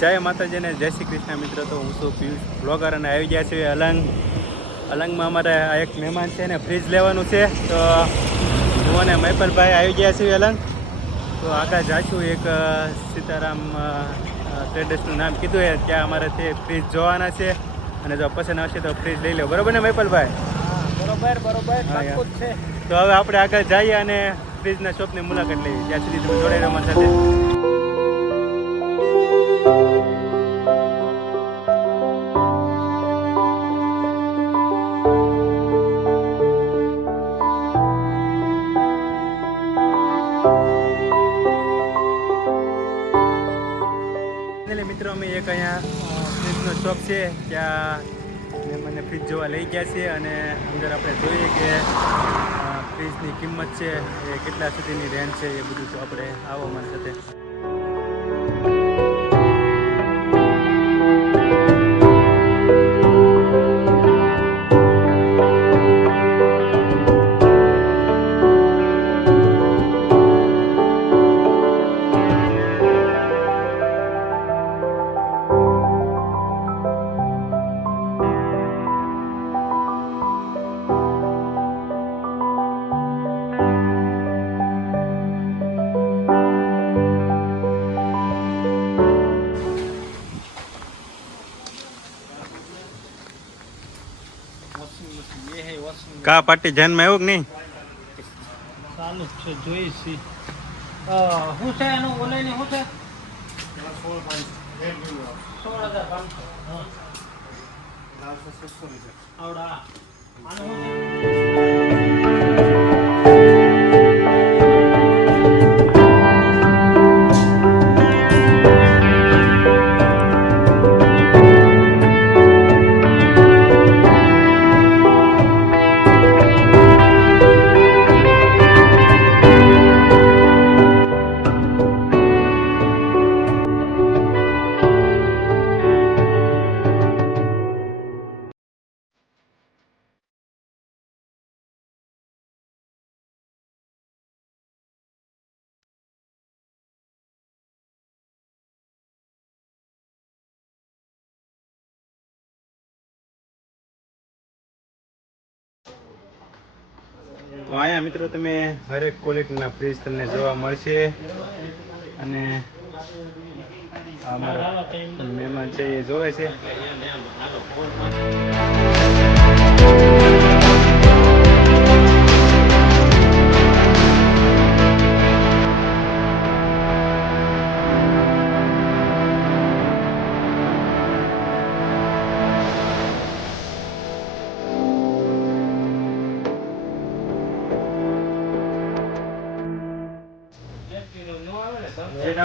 જય માતાજી ને જય શ્રી કૃષ્ણ મિત્રો. તો હું છું પિયુષ બ્લોગર અને આવી ગયા છે અલંગમાં. અમારે આ એક મહેમાન છે ને ફ્રીજ લેવાનું છે, તો હું અને મહેપલભાઈ આવી ગયા છીએ અલંગ. તો આગળ જાશું એક સીતારામ ટ્રેડર્સનું નામ કીધું છે, ત્યાં અમારે તે ફ્રીજ જોવાના છે અને જો પસંદ આવશે તો ફ્રીજ લઈ લો. બરોબર ને મહેપલભાઈ? બરોબર છે. તો હવે આપણે આગળ જઈએ અને ફ્રીજના શોપની મુલાકાત લઈએ. ત્યાં સુધી તમે જોડાઈ રહો મારી સાથે. મિત્રો અમે એક અહીંયા ફ્રીજનો શોપ છે, ત્યાં મને ફ્રીજ જોવા લઈ ગયા છે અને અંદર આપણે જોઈએ કે ફ્રીજની કિંમત છે એ કેટલા સુધીની રેન્જ છે એ બધું. તો આપણે આવો મારી સાથે. કા પાર્ટી ધ્યાનમાં આવ્યું કે નહીં? ચાલુ છે, જોઈ છી. શું છે એનું ઓનલાઈન? શું છે? 16,500. આવડા આનું શું તો અહીંયા મિત્રો તમે હરેક ક્વોલિટીના ફ્રીજ તમને જોવા મળશે. અને અમારા મહેમાન છે એ જોવે છે.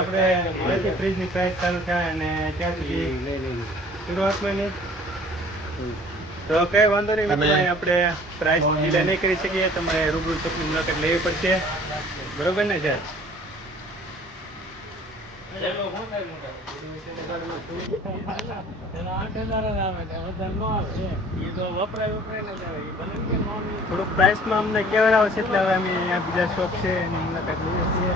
આપણે ફ્રીજની પ્રાઇસ ચાલુ થાય અને ત્યાં સુધી શરૂઆતમાં નહીં તો કઈ વાંધો નહીં. આપણે પ્રાઇસ ડીલે નહીં કરી શકીએ, તમારે રૂબરૂ શોપની મુલાકાત લેવી પડશે. બરોબર ને સર? થોડુંક પ્રાઇસમાં અમને કહેવાય છે, એટલે હવે અમે અહીંયા બીજા શોપ છે એની મુલાકાત લઈએ છીએ.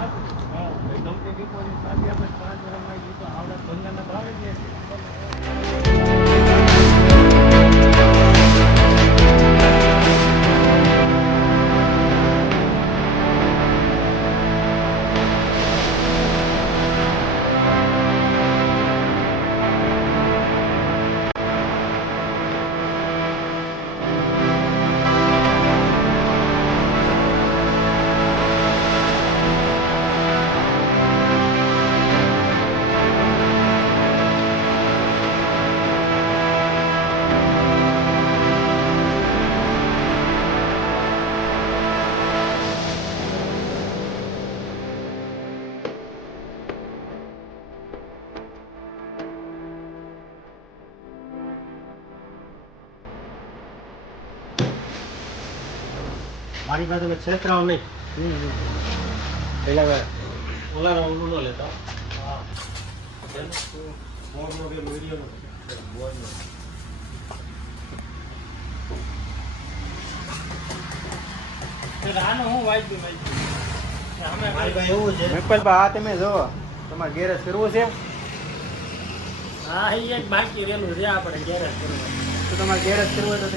મારી પાસે ક્ષેત્રમાં નહીં. પેલા ઓલા ઓલું ન લેતા. આનું હું વાંચ્યું મેપલ બા, આ તમે જો તમારે ગેરેજ કરવું છે? હા એ એક બાકી રહેલું છે આપણે ગેરેજ કરવા. તો તમારે ગેરેજ કરવું હોય તો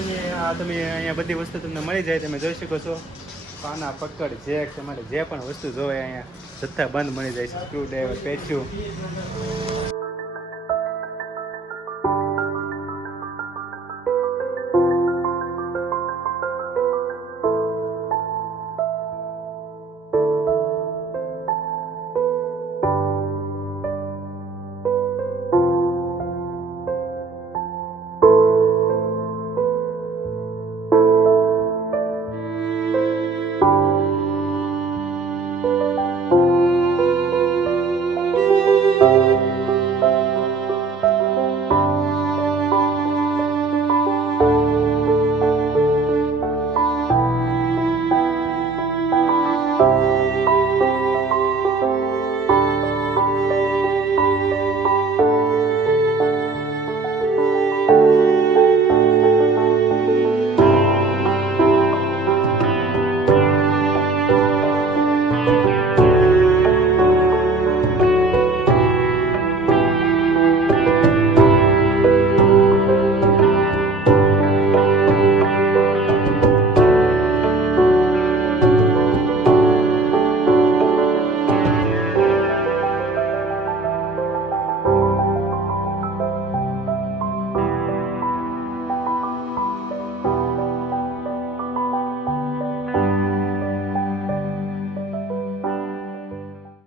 તમે અહીંયા બધી વસ્તુ તમને મળી જાય. તમે જોઈ શકો છો પાના પકડ જેક તમારે જે પણ વસ્તુ જોવે અહીંયા જથ્થા બંધ મળી જાય છે. Screw driver પેચ્યું